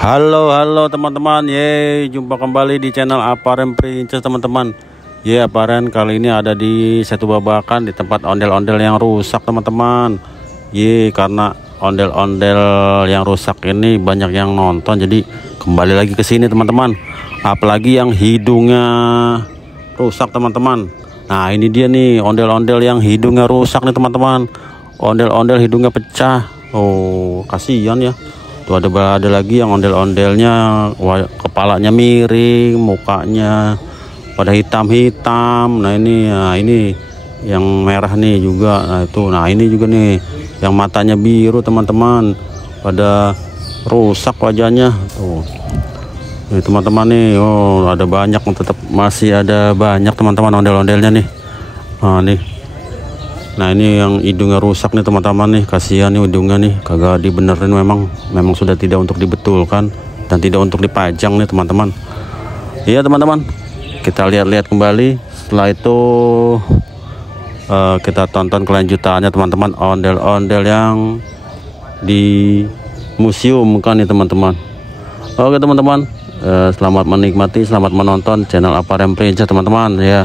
Halo teman-teman, jumpa kembali di channel Aparen Princess teman-teman. Aparen kali ini ada di Setu Babakan di tempat ondel-ondel yang rusak teman-teman. Karena ondel-ondel yang rusak ini banyak yang nonton, jadi kembali lagi ke sini teman-teman. Apalagi yang hidungnya rusak teman-teman. Nah ini dia nih ondel-ondel yang hidungnya rusak nih teman-teman. Ondel-ondel hidungnya pecah. Oh kasihan ya. Tuh ada lagi yang ondel-ondelnya kepalanya miring, mukanya pada hitam-hitam. Nah ini yang merah nih juga. Nah ini juga nih yang matanya biru teman-teman, pada rusak wajahnya tuh. Nih teman-teman nih, ada banyak, tetap masih ada banyak teman-teman ondel-ondelnya nih. Nah ini yang hidungnya rusak nih teman-teman nih, kasihan nih hidungnya nih, kagak dibenerin, memang sudah tidak untuk dibetulkan dan tidak untuk dipajang nih teman-teman. Iya teman-teman, kita lihat-lihat kembali. Setelah itu kita tonton kelanjutannya teman-teman, ondel-ondel yang di museum kan nih teman-teman. Oke teman-teman, selamat menikmati, selamat menonton channel Aparen Princess teman-teman ya.